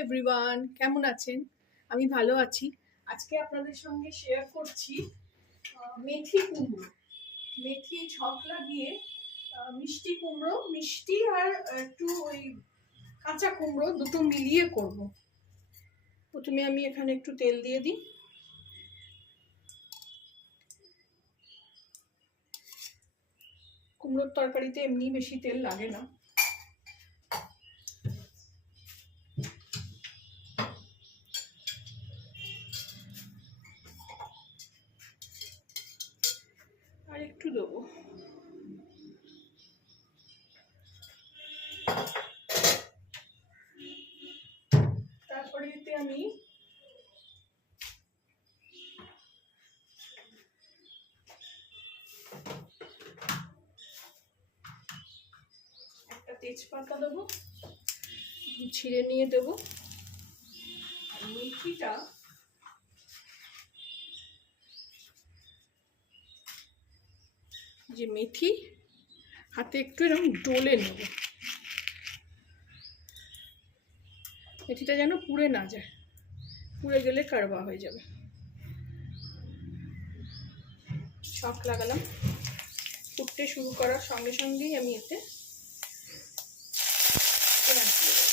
Everyone, কেমন আছেন? আমি ভালো আছি। আজকে আপনাদের সঙ্গে শেয়ার করছি মেথি কুমড়ো। মেথি ছক লাগিয়ে মিষ্টি কুমড়ো, মিষ্টি আর একটু ওই কাঁচা কুমড়ো দুটো মিলিয়ে করব। প্রথমে আমি এখানে একটু তেল দিয়ে দিই। কুমড়োর তরকারিতে এমনি বেশি তেল লাগে না। আর একটু দেবো। তারপরে এতে আমি একটা তেজপাতা দেবো, ছিঁড়ে নিয়ে দেবো। আর মেথিটা যে মেথি হাতে একটু এরকম ডলে নেব, মেথিটা যেন পুড়ে না যায়, পুড়ে গেলে কারবা হয়ে যাবে। ছক লাগালাম। ফুটতে শুরু করার সঙ্গে সঙ্গেই আমি এতে পেঁয়াজ দিয়ে দেবো।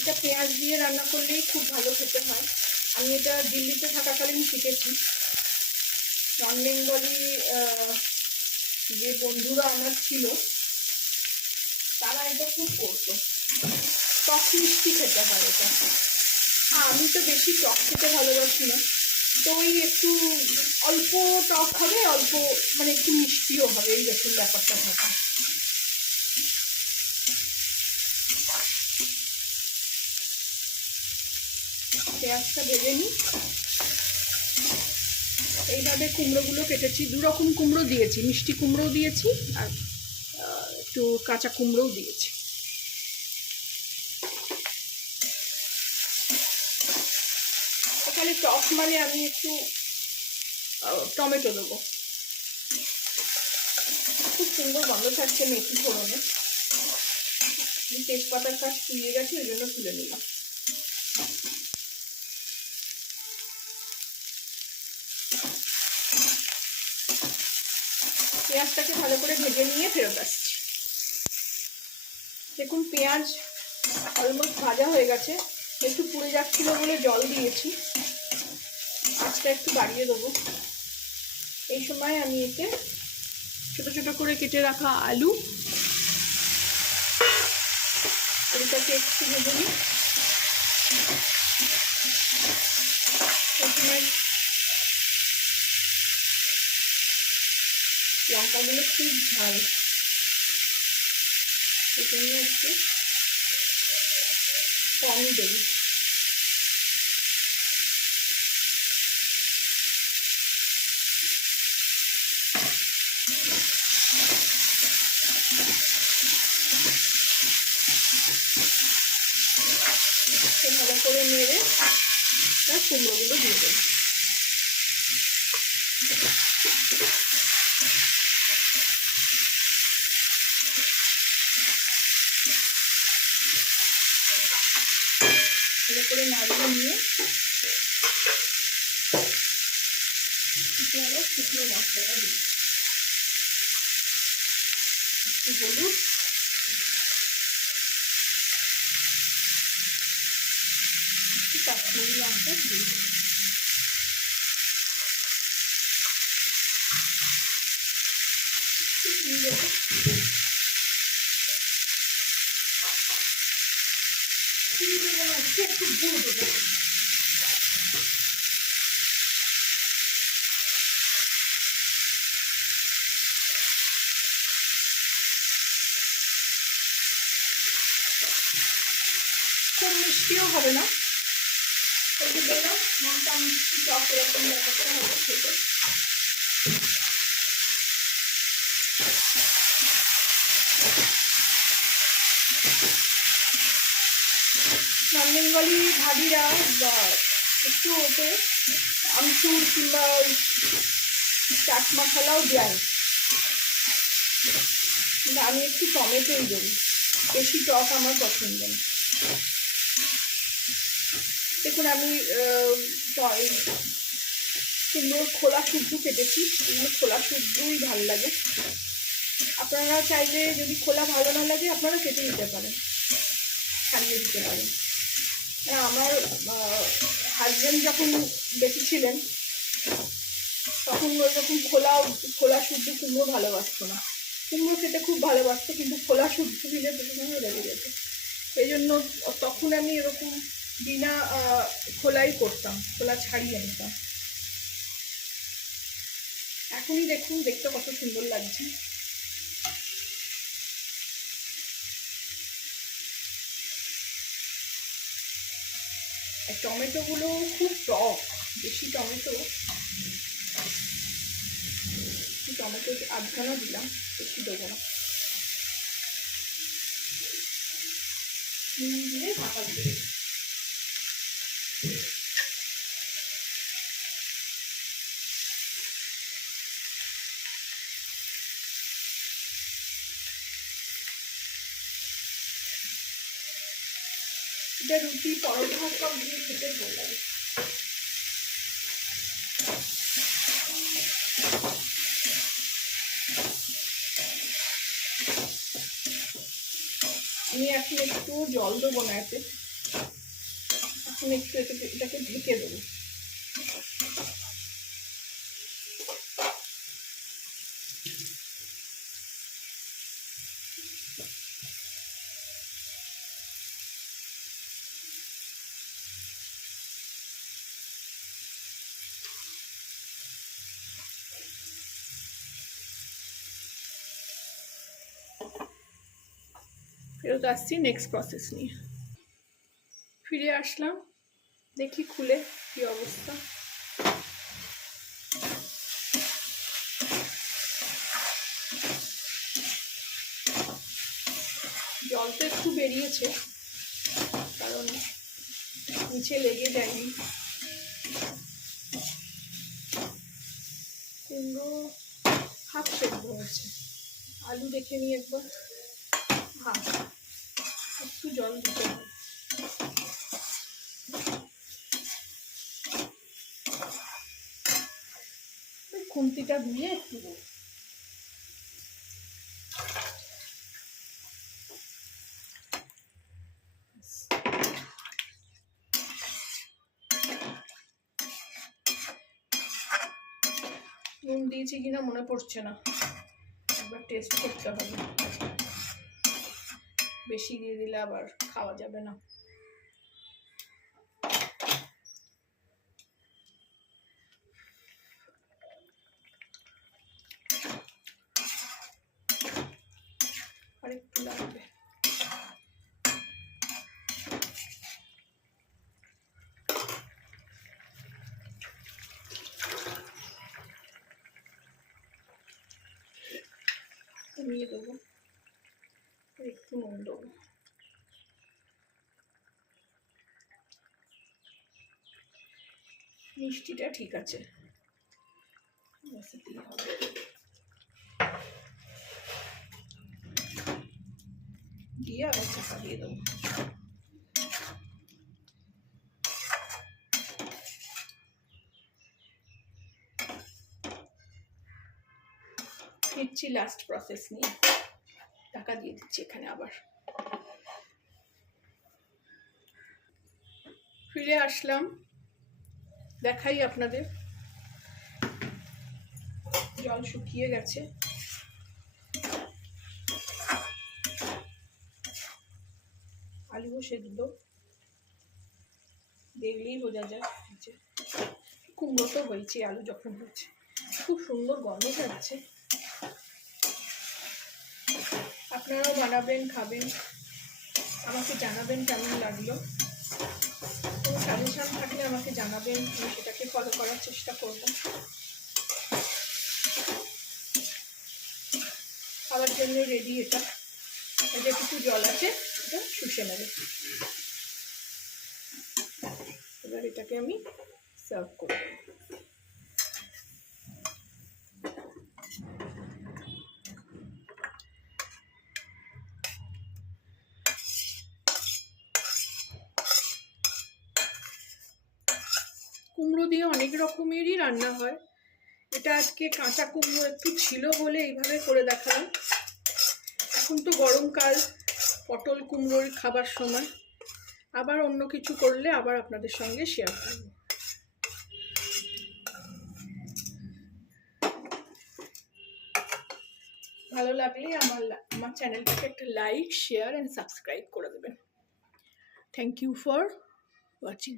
এটা পেঁয়াজ দিয়ে রান্না করলেই খুব ভালো খেতে হয়। আমি এটা দিল্লিতে থাকাকালীন শিখেছি। নন বেঙ্গলি যে বন্ধুরা আমার ছিল তারা এটা খুব করতো। টক মিষ্টি খেতে হয় এটা। আমি তো বেশি টক খেতে ভালোবাসি না, তো ওই একটু অল্প টক হবে, অল্প মানে একটু মিষ্টিও হবে, এই রকম ব্যাপারটা থাকে। পেঁয়াজটা ভেজে নিই। এইভাবে কুমড়োগুলো কেটেছি, দু রকম কুমড়ো দিয়েছি, মিষ্টি কুমড়োও দিয়েছি আর একটু কাঁচা কুমড়োও দিয়েছি। এখানে টক মানে আমি একটু টমেটো দেবো। খুব সুন্দর গন্ধ থাকছে মেথি ফোড়নে। তেজপাতার কাজ ফুরিয়ে গেছে, ওই জন্য তুলে নিলাম। পেঁয়াজটাকে ভালো করে ভেজে নিয়ে ফেরত আসছি। দেখুন পেঁয়াজ অলমোস্ট ভাজা হয়ে গেছে। একটু পুড়ে যাচ্ছিল বলে জল দিয়েছি, আঁচটা একটু বাড়িয়ে দেবো। এই সময় আমি এতে ছোট ছোট করে কেটে রাখা আলু, এটাকে একটু ভেজে নিই। প্রথমে লঙ্কাগুলো খুব ঝাল, এই জন্য একটু কম দেবো। ভালো করে নেড়ে তার কুমড়োগুলো দিয়ে দেবো। ভালো করে নাড়িয়ে নিয়ে আবার শুকনো মশলাটা দিই। একটু হলুদ, একটু কাশ্মীরি লঙ্কা দিয়ে দেবো। একটু গুঁড়ো দেবো। খুব মিষ্টিও হবে না, একটু দিলাম মনটা মিষ্টি টক এরকম ব্যাপারটা হবে খেতে। নন বেঙ্গলি ভাবিরা একটু ওতে আমচুর কিংবা চাট মশলাও দেয়, কিন্তু আমি একটু টমেটোই দেবো। বেশি টক আমার পছন্দ না। দেখুন আমি কুমড়োর খোলা শুদ্ধ কেটেছি, এগুলো খোলা শুদ্ধই ভালো লাগে। আপনারা চাইলে যদি খোলা ভালো না লাগে আপনারা কেটে দিতে পারেন, ছাড়িয়ে দিতে পারেন। আমার হাজবেন্ড যখন বেঁচে ছিলেন তখন ওইরকম খোলা শুদ্ধ কুমড়ো ভালোবাসতো না। কুমড়ো খেতে খুব ভালোবাসতো, কিন্তু খোলা শুদ্ধ দিলে কুমড়ো লেগে যেত। এই জন্য তখন আমি এরকম বিনা খোলাই করতাম, খোলা ছাড়িয়ে নিতাম। এখনই দেখুন দেখতে কত সুন্দর লাগছে। টমেটোগুলো খুব টক, বেশি টমেটো আধখানা দিলাম, বেশি দেবো না। নুন দিয়ে ঢাকা দিয়ে এটা রুটি পরোটা সব দিয়ে খেতে ভালো লাগে। আমি এখন একটু জল দেবো না এতে, এখন একটু এটাকে ঢেকে দেবো। ফেরত আসছি নেক্সট প্রসেস নিয়ে। ফিরে আসলাম, দেখি খুলে কি অবস্থা। জল তো একটু বেরিয়েছে, কারণ নিচে লেগে যায়নি। কুমড়ো হাফ সেদ্ধ হয়েছে, আলু দেখে নিই একবার। হাফ, একটু জল দিতে হবে। খুন্তিটা দিয়ে একটু দেবো। নুন দিয়েছি কিনা মনে পড়ছে না, একবার টেস্ট করতে হবে। বেশি দিয়ে দিলে আবার খাওয়া যাবে না। আরেকটু লাগবে। কমিয়ে দেবো, একটু নুন দেবো। মিষ্টিটা ঠিক আছে, দিয়ে আবার চাপা দিয়ে দেবো। ফিরছি লাস্ট প্রসেস নিয়ে, ঢাকা দিয়ে দিচ্ছি এখানে। আবার ফিরে আসলাম, দেখাই আপনাদের। জল শুকিয়ে গেছে, আলুও সেদ্ধ, দেখলেই বোঝা যায়। কুমড়ো তো হয়েছে, আলু যখন হয়েছে খুব সুন্দর গন্ধ যাচ্ছে। আপনারাও বানাবেন, খাবেন, আমাকে জানাবেন কেমন লাগলো। কোনো সাজেশন থাকলে আমাকে জানাবেন, আমি সেটাকে ফলো করার চেষ্টা করব। খাওয়ার জন্য রেডি এটা। যেটুকু জল আছে এটা শুষে নেবে। এবার এটাকে আমি সার্ভ করব। কুমড়ো দিয়ে অনেক রকমেরই রান্না হয়, এটা আজকে কাঁচা কুমড়ো একটু ছিল বলে এইভাবে করে দেখালাম। এখন তো গরমকাল, পটল কুমড়োর খাবার সময়, আবার অন্য কিছু করলে আবার আপনাদের সঙ্গে শেয়ার করব। ভালো লাগলে আমার চ্যানেলটাকে একটা লাইক, শেয়ার অ্যান্ড সাবস্ক্রাইব করে দেবেন। Thank you for watching.